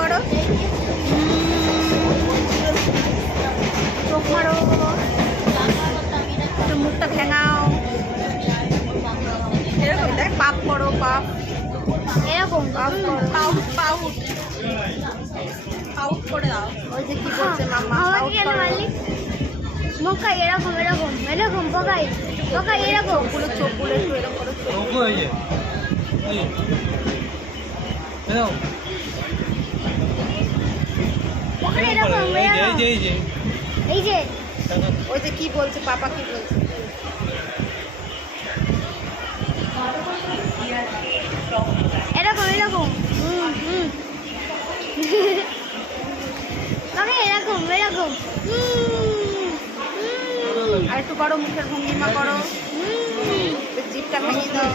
করো, চোখ মারো, একটু মুখটা ভেঙাও, এরকম দেখ, পাপ করো, পাপ এরকম পাপ করো, পাউট পাউট পাউট করে দাও। ওই যে কি বলছে মাম্মা, পাউট করো। মুখটা এরকম এরকম এরকম পকাই পকাই এরকম, চোখগুলো একটু এরকম করো, এই যে ওই যে কি বলছে পাপা, কি বলছে এরকম এরকম এরকম এরকম আর একটু করো, মুখের ভঙ্গিমা করো, জিভটা ভেঙে দাও।